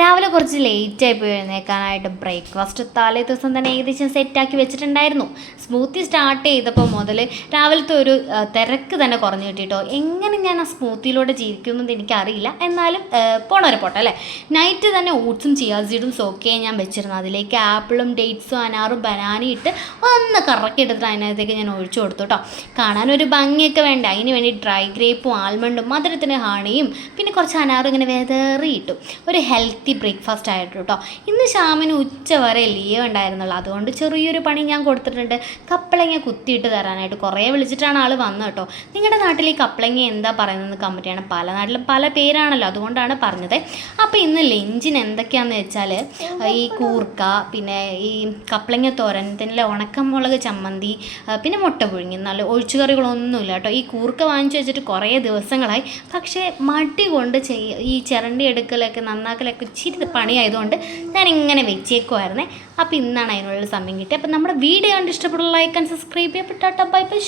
രാവിലെ കുറച്ച് ലേറ്റായി പോയി എഴുന്നേക്കാനായിട്ട് ബ്രേക്ക്ഫാസ്റ്റ് തലേ ദിവസം തന്നെ ഏകദേശം സെറ്റാക്കി വെച്ചിട്ടുണ്ടായിരുന്നു. സ്മൂത്തി സ്റ്റാർട്ട് ചെയ്തപ്പോൾ മുതൽ രാവിലത്തെ ഒരു തിരക്ക് തന്നെ കുറഞ്ഞു കിട്ടിയിട്ടോ. എങ്ങനെ ഞാൻ ആ സ്മൂത്തിയിലൂടെ ജീവിക്കുമെന്ന് എനിക്കറിയില്ല, എന്നാലും പോണവരെ പോട്ടെ അല്ലേ. നൈറ്റ് തന്നെ ഓട്സും ചിയാ സീഡും സോക്കെ ഞാൻ വെച്ചിരുന്നു. അതിലേക്ക് ആപ്പിളും ഡേറ്റ്സും അനാറും ബനാനയും ഇട്ട് ഒന്ന് കറക്കി എടുത്തിട്ട് അതിനകത്തേക്ക് ഞാൻ ഒഴിച്ചു കൊടുത്തു കേട്ടോ. കാണാനൊരു ഭംഗിയൊക്കെ വേണ്ട, അതിന് വേണ്ടി ഡ്രൈ ഗ്രേപ്പും ആൽമണ്ടും മധുരത്തിന് ഹണിയും പിന്നെ കുറച്ച് അനാറും ഇങ്ങനെ വെതറിയിട്ടു. ഒരു ഹെൽത്തി ബ്രേക്ക്ഫാസ്റ്റ് ആയിട്ട് കേട്ടോ. ഇന്ന് ശ്യാമിന് ഉച്ച വരെ ലീവ് ഉണ്ടായിരുന്നുള്ളൂ, അതുകൊണ്ട് ചെറിയൊരു പണി ഞാൻ കൊടുത്തിട്ടുണ്ട്. കപ്പളങ്ങ കുത്തിയിട്ട് തരാനായിട്ട് കുറേ വിളിച്ചിട്ടാണ് ആൾ വന്നത് കേട്ടോ. നിങ്ങളുടെ നാട്ടിൽ ഈ കപ്പളങ്ങ എന്താ പറയുന്നത് കമൻറ്റ് ചെയ്യണം. പല നാട്ടിലും പല പേരാണല്ലോ, അതുകൊണ്ടാണ് പറഞ്ഞത്. അപ്പോൾ ഇന്ന് ലഞ്ചിന് എന്തൊക്കെയാണെന്ന് വെച്ചാൽ ഈ കൂർക്ക, പിന്നെ ഈ കപ്പളങ്ങ തോരൻ, പിന്നെ ഉണക്കമുളക് ചമ്മന്തി, പിന്നെ മുട്ട പുഴുങ്ങി. നല്ല ഒഴിച്ചുകറികളൊന്നുമില്ല കേട്ടോ. ഈ കൂർക്ക വാങ്ങിച്ചു വെച്ചിട്ട് കുറേ ദിവസങ്ങളായി, പക്ഷേ മടി കൊണ്ട് ഈ ചിരണ്ടി എടുക്കലൊക്കെ നന്നാക്കലൊക്കെ ഇച്ചിരി പണിയായതുകൊണ്ട് ഞാനിങ്ങനെ വെച്ചേക്കുമായിരുന്നേ. അപ്പോൾ ഇന്നാണ് അതിനുള്ള സമയം കിട്ടിയത്. അപ്പോൾ നമ്മുടെ വീഡിയോ കണ്ട് ഇഷ്ടപ്പെടുന്ന ലൈക്ക് ആൻഡ് സബ്സ്ക്രൈബ് ചെയ്യപ്പെട്ടാ ബൈ ബൈ.